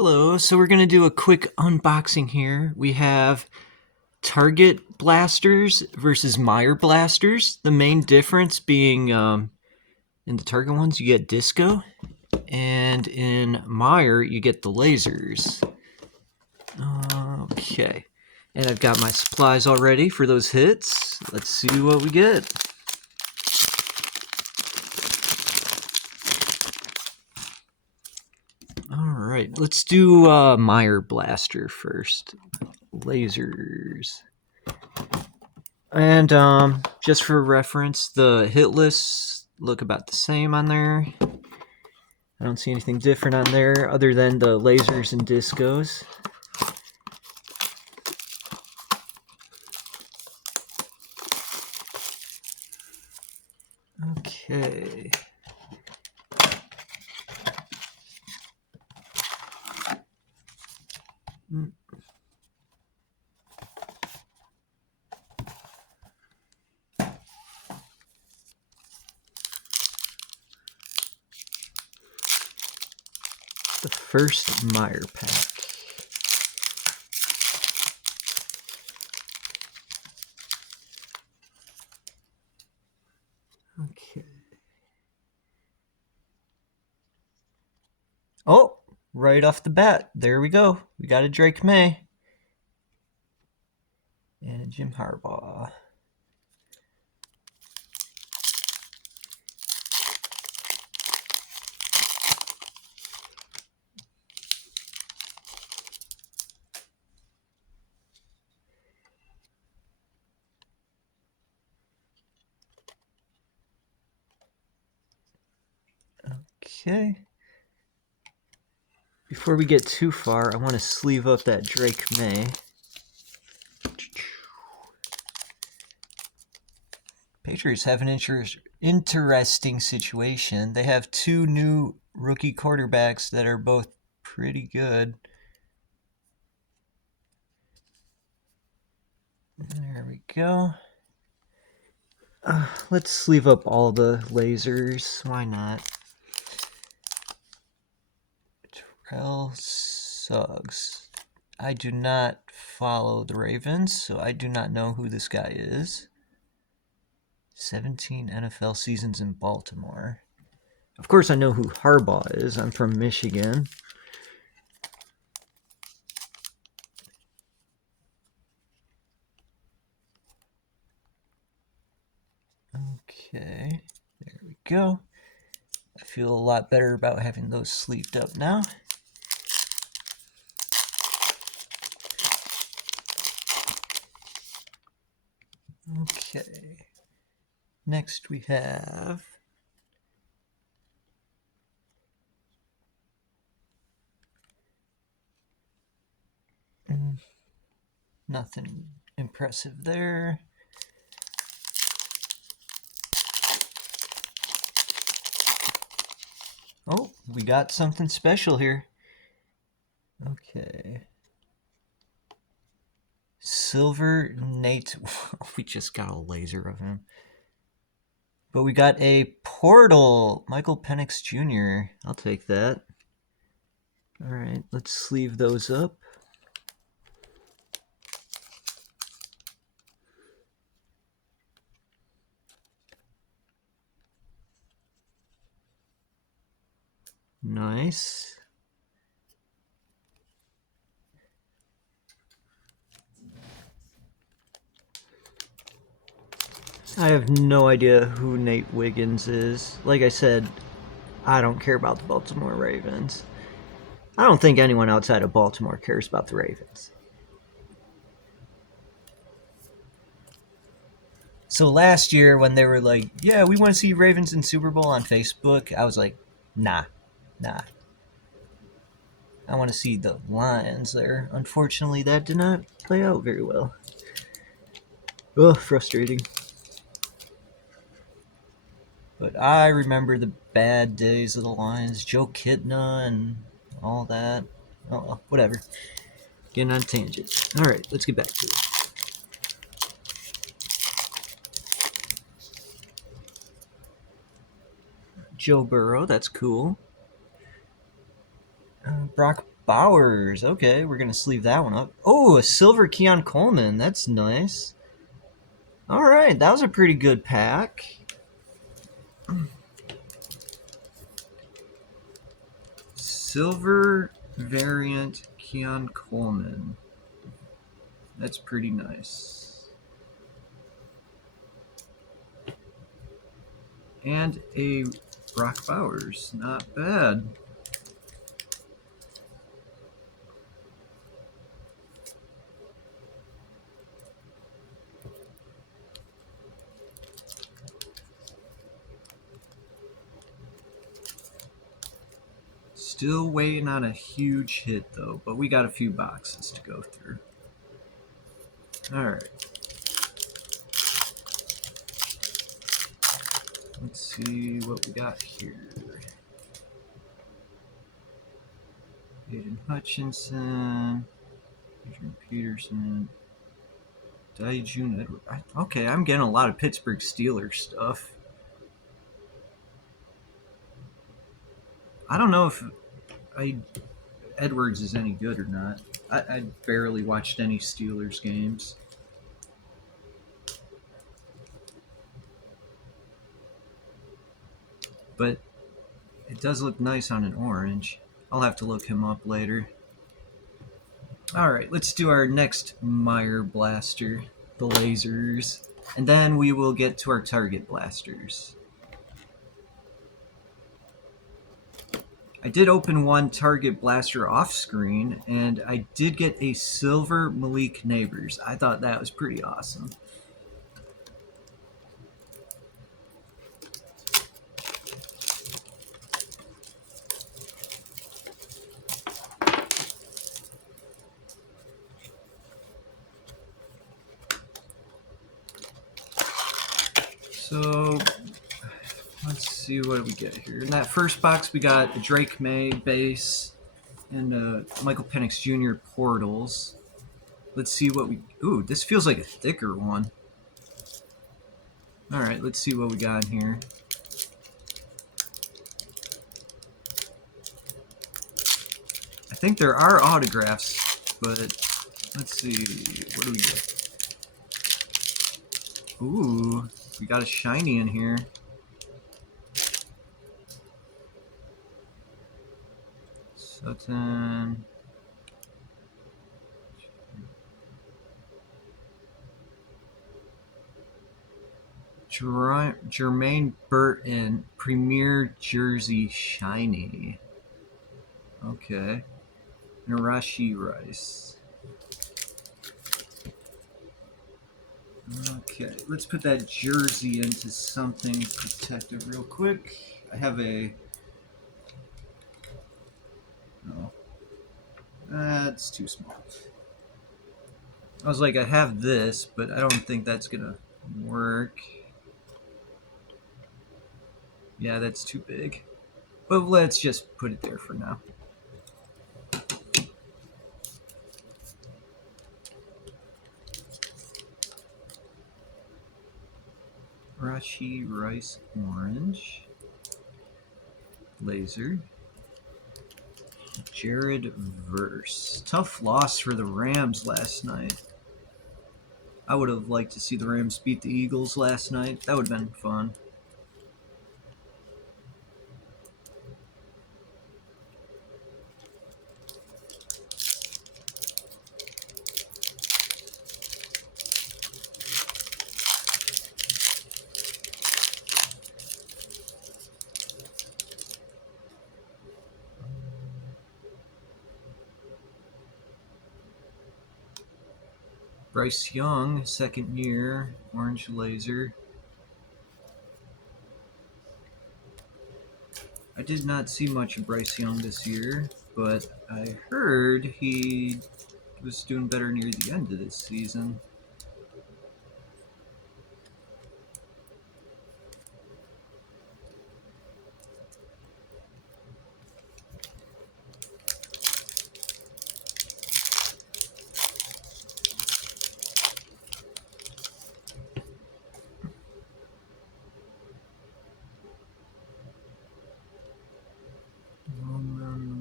Hello, so we're going to do a quick unboxing here. We have Target blasters versus Meijer blasters. The main difference being in the Target ones you get disco, and in Meijer you get the lasers. Okay, and I've got my supplies already for those hits. Let's see what we get. Alright, let's do Meijer blaster first. Lasers. And just for reference, the hit lists look about the same on there. I don't see anything different on there other than the lasers and discos. Okay. The first Meijer pack. Okay. Oh, right off the bat, there we go. We got a Drake May. And a Jim Harbaugh. Okay. Before we get too far, I want to sleeve up that Drake May. Patriots have an interesting situation. They have two new rookie quarterbacks that are both pretty good. There we go. Let's sleeve up all the lasers. Why not? Terrell Suggs. I do not follow the Ravens, so I do not know who this guy is. 17 NFL seasons in Baltimore. Of course, I know who Harbaugh is. I'm from Michigan. Okay, there we go. I feel a lot better about having those sleeved up now. Okay. Next we have nothing impressive there. Oh, we got something special here. Okay. Silver Nate. We just got a laser of him. But we got a portal. Michael Penix Jr. I'll take that. Alright, let's sleeve those up. Nice. I have no idea who Nate Wiggins is. Like I said, I don't care about the Baltimore Ravens. I don't think anyone outside of Baltimore cares about the Ravens. So last year when they were like, yeah, we want to see Ravens in Super Bowl on Facebook, I was like, nah. I want to see the Lions there. Unfortunately, that did not play out very well. Oh, frustrating. But I remember the bad days of the Lions, Joe Kitna and all that. Oh, well, whatever. Getting on a tangent. Alright, let's get back to it. Joe Burrow, that's cool. Brock Bowers. Okay, we're going to sleeve that one up. Oh, a silver Keon Coleman. That's nice. All right, that was a pretty good pack. Silver variant Keon Coleman. That's pretty nice. And a Brock Bowers. Not bad. Still waiting on a huge hit, though, but we got a few boxes to go through. All right. Let's see what we got here. Aiden Hutchinson, Adrian Peterson, Daijun Edward. Okay, I'm getting a lot of Pittsburgh Steelers stuff. I don't know if Edwards is any good or not. I barely watched any Steelers games. But it does look nice on an orange. I'll have to look him up later. All right, let's do our next Meijer blaster, the lasers, and then we will get to our target blasters. I did open one target blaster off screen, and I did get a silver Malik Neighbors. I thought that was pretty awesome. So let's see what we get here. In that first box, we got a Drake May base and Michael Penix Jr. portals. Let's see what we... Ooh, this feels like a thicker one. All right, let's see what we got in here. I think there are autographs, but let's see. What do we get? Ooh, we got a shiny in here. Sutton. Jermaine Burton, Premier Jersey Shiny. Okay. And Rashi Rice. Okay, let's put that jersey into something protective real quick. I have a... No. That's too small. I was like, I have this, but I don't think that's gonna work. Yeah, that's too big. But let's just put it there for now. Rashi Rice Orange. Laser. Jared Verse. Tough loss for the Rams last night. I would have liked to see the Rams beat the Eagles last night. That would have been fun. Bryce Young, second year, orange laser. I did not see much of Bryce Young this year, but I heard he was doing better near the end of this season.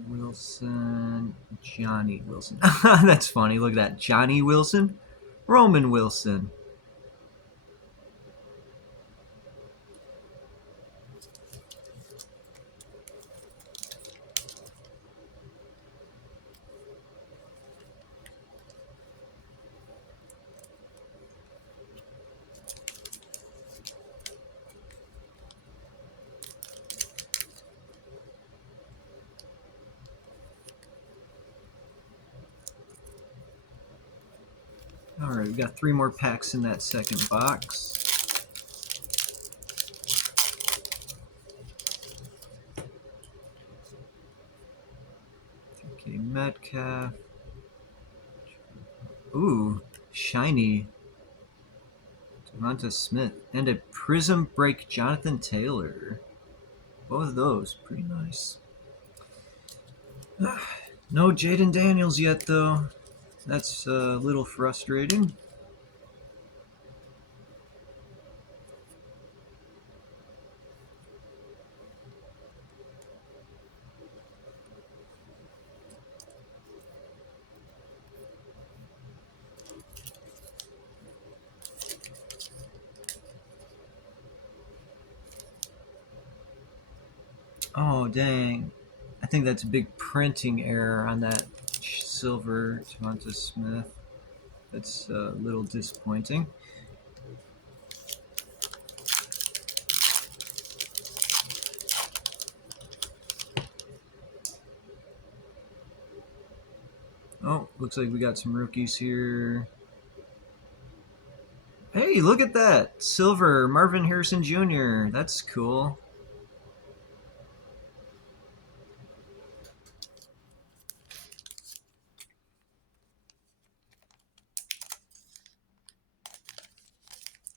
Wilson, Johnny Wilson. That's funny. Look at that. Johnny Wilson. Roman Wilson. Alright, we got 3 more packs in that second box. Okay, Metcalf. Ooh, shiny. Devonta Smith. And a Prizm break Jonathan Taylor. Both of those, pretty nice. No Jaden Daniels yet, though. That's a little frustrating. Oh, dang. I think that's a big printing error on that silver Devonta Smith. That's a little disappointing. Oh, looks like we got some rookies here. Hey, look at that! Silver, Marvin Harrison Jr. That's cool.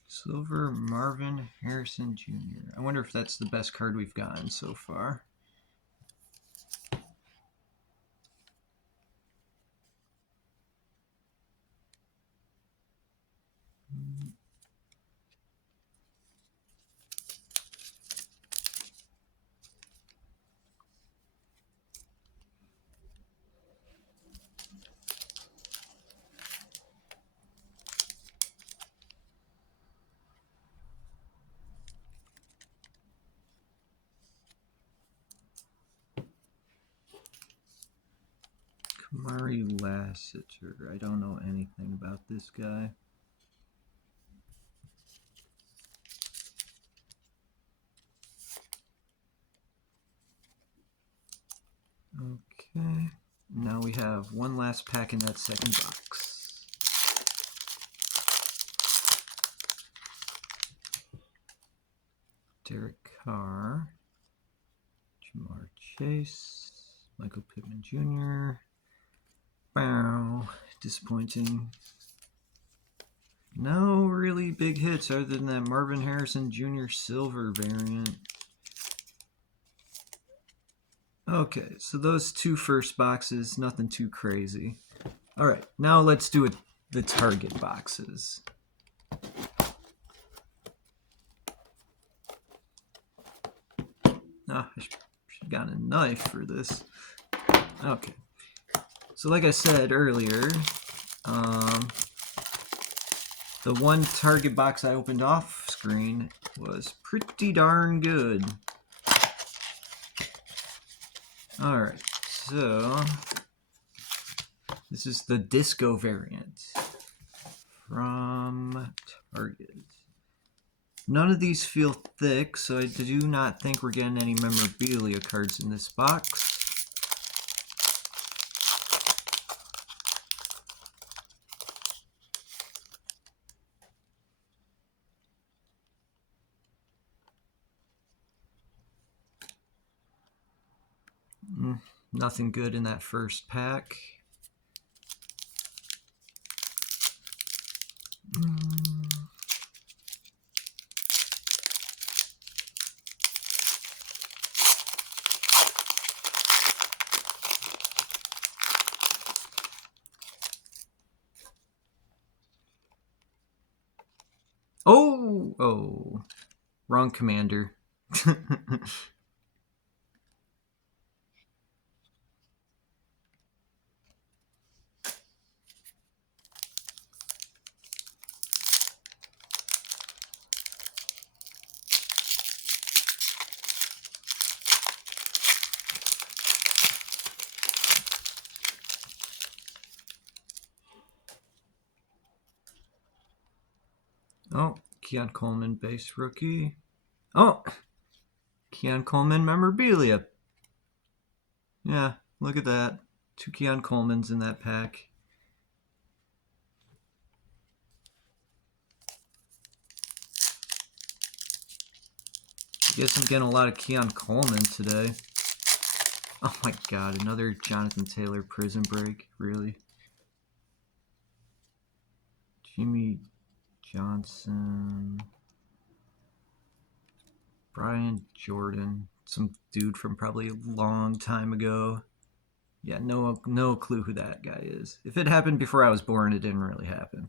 Silver, Marvin Harrison Jr. I wonder if that's the best card we've gotten so far. Kamari Lassiter. I don't know anything about this guy. Okay. Now we have one last pack in that second box. Derek Carr. Jamar Chase. Michael Pittman Jr. Wow. Disappointing. No really big hits other than that Marvin Harrison Jr. silver variant. Okay, so those 2 first boxes, nothing too crazy. Alright, now let's do it, the target boxes. I should have gotten a knife for this. Okay. So like I said earlier, the one target box I opened off screen was pretty darn good. Alright, so this is the disco variant from Target. None of these feel thick, so I do not think we're getting any memorabilia cards in this box. Nothing good in that first pack. Oh, wrong commander. Oh, Keon Coleman base rookie. Oh, Keon Coleman memorabilia. Yeah, look at that. 2 Keon Colemans in that pack. I guess I'm getting a lot of Keon Coleman today. Oh my god, another Jonathan Taylor Prizm break. Really? Jimmy Johnson. Brian Jordan. Some dude from probably a long time ago. Yeah, no clue who that guy is. If it happened before I was born, it didn't really happen.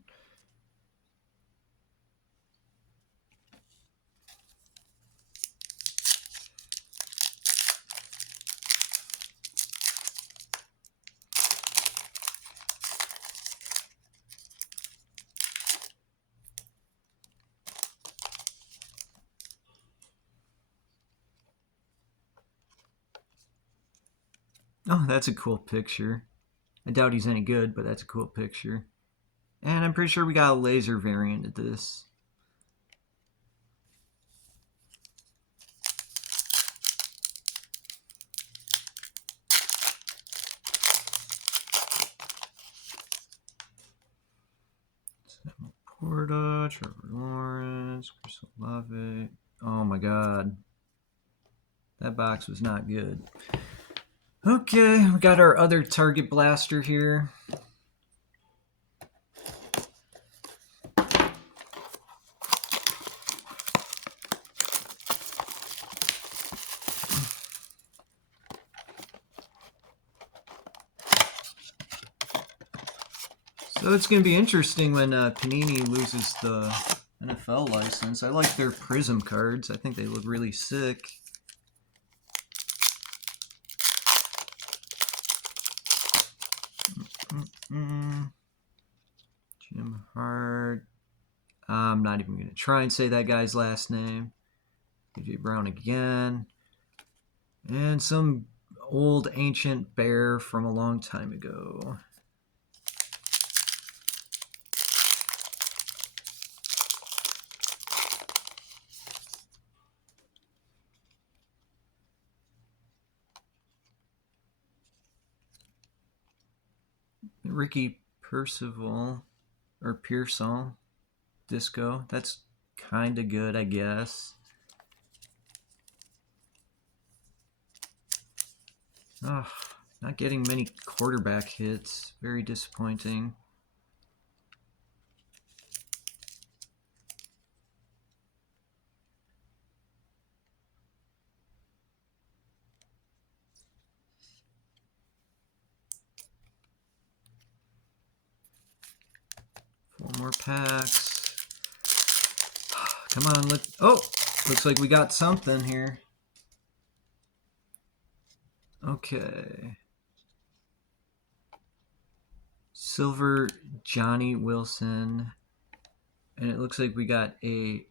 Oh, that's a cool picture. I doubt he's any good, but that's a cool picture. And I'm pretty sure we got a laser variant of this. Sam Laporta, Trevor Lawrence, Chris Olave. Oh my god. That box was not good. Okay, we got our other target blaster here. So it's going to be interesting when Panini loses the NFL license. I like their Prizm cards. I think they look really sick. Jim Hart. I'm not even going to try and say that guy's last name. AJ Brown again. And some old ancient bear from a long time ago. Ricky Percival or Pearsall Disco. That's kind of good, I guess. Oh, not getting many quarterback hits. Very disappointing. Four more packs. Come on, looks like we got something here. Okay. Silver Johnny Wilson. And it looks like we got a